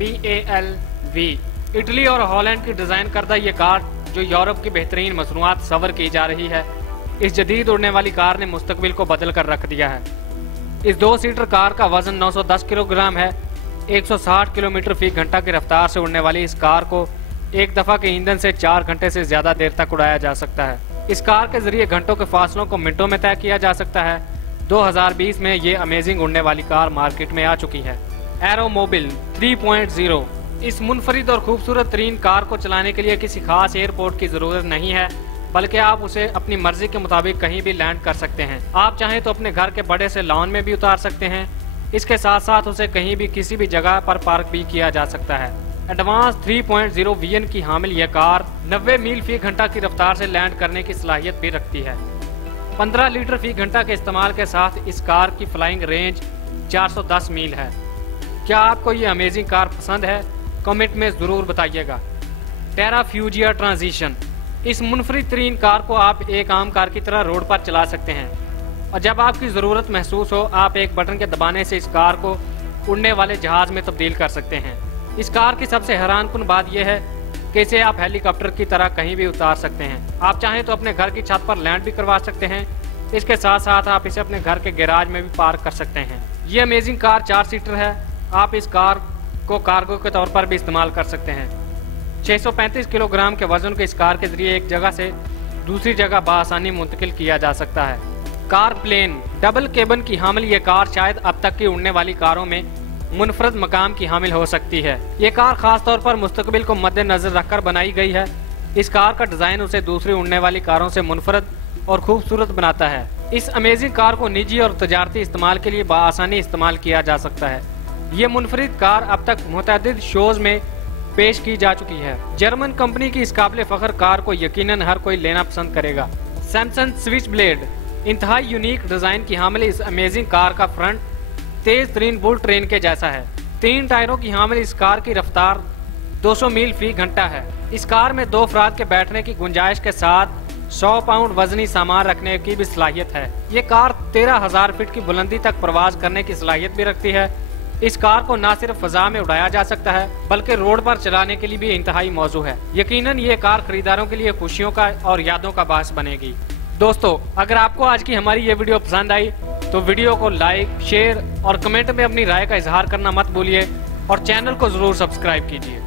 BALV। Italy और Holland की design करदा ये कार जो यूरोप की बेहतरीन मसनूआत सवर की जा रही है, इस जदीद उड़ने वाली कार ने मुस्तकबिल को बदल कर रख दिया है। इस 2 सीटर कार का वजन 910 किलोग्राम है। 160 किलोमीटर फी घंटा की रफ्तार से उड़ने वाली इस कार को एक दफ़ा के ईंधन से 4 घंटे से ज़्यादा देर तक उड़ाया जा सकता है। इस कार के जरिए घंटों के फासलों को मिनटों में तय किया जा सकता है। 2020 में ये अमेजिंग उड़ने वाली कार मार्केट में आ चुकी है। एरोमोबिल 3.0। इस मुनफरिद और खूबसूरत तरीन कार को चलाने के लिए किसी खास एयरपोर्ट की ज़रूरत नहीं है, बल्कि आप उसे अपनी मर्जी के मुताबिक कहीं भी लैंड कर सकते हैं। आप चाहें तो अपने घर के बड़े से लॉन में भी उतार सकते हैं। इसके साथ साथ उसे कहीं भी किसी भी जगह पर पार्क भी किया जा सकता है। एडवांस 3.0 VN की हामिल यह कार 90 मील फी घंटा की रफ्तार से लैंड करने की सलाहियत भी रखती है। 15 लीटर फी घंटा के इस्तेमाल के साथ इस कार की फ्लाइंग रेंज 410 मील है। क्या आपको ये अमेजिंग कार पसंद है? कमेंट में ज़रूर बताइएगा। टेराफ्यूजिया ट्रांजिशन। इस मुनफरिद तरीन कार को आप एक आम कार की तरह रोड पर चला सकते हैं, और जब आपकी ज़रूरत महसूस हो आप एक बटन के दबाने से इस कार को उड़ने वाले जहाज़ में तब्दील कर सकते हैं। इस कार की सबसे हैरानकुन बात यह है कि इसे आप हेलीकॉप्टर की तरह कहीं भी उतार सकते हैं। आप चाहें तो अपने घर की छत पर लैंड भी करवा सकते हैं। इसके साथ साथ आप इसे अपने घर के गैराज में भी पार्क कर सकते हैं। ये अमेजिंग कार 4 सीटर है। आप इस कार को कार्गो के तौर पर भी इस्तेमाल कर सकते हैं। 635 किलोग्राम के वजन को इस कार के जरिए एक जगह से दूसरी जगह बआसानी मुंतकिल किया जा सकता है। कार प्लेन डबल केबन की हामिल ये कार शायद अब तक की उड़ने वाली कारों में मुनफरद मकाम की हामिल हो सकती है। ये कार खास तौर पर मुस्तकबिल को मद्देनजर रखकर बनाई गई है। इस कार का डिजाइन उसे दूसरी उड़ने वाली कारों से मुनफरद और खूबसूरत बनाता है। इस अमेजिंग कार को निजी और तजारती इस्तेमाल के लिए बआसानी इस्तेमाल किया जा सकता है। ये मुनफरिद कार अब तक मुतअद्दिद शोज में पेश की जा चुकी है। जर्मन कंपनी की इस काबिल फख्र कार को यकीनन हर कोई लेना पसंद करेगा। सैमसंग स्विच ब्लेड इंतहाई यूनिक डिजाइन की हामिल इस अमेजिंग कार का फ्रंट तेज तरीन बुल ट्रेन के जैसा है। 3 टायरों की हामिल इस कार की रफ्तार 200 मील फी घंटा है। इस कार में 2 अफराद के बैठने की गुंजाइश के साथ 100 पाउंड वजनी सामान रखने की भी सलाहियत है। ये कार 13,000 फीट की बुलंदी तक प्रवास करने की सलाहियत भी रखती है। इस कार को न सिर्फ फजा में उड़ाया जा सकता है, बल्कि रोड पर चलाने के लिए भी इंतहाई मौजू है। यकीनन ये कार खरीदारों के लिए खुशियों का और यादों का बास बनेगी। दोस्तों, अगर आपको आज की हमारी ये वीडियो पसंद आई तो वीडियो को लाइक, शेयर और कमेंट में अपनी राय का इजहार करना मत भूलिए, और चैनल को जरूर सब्सक्राइब कीजिए।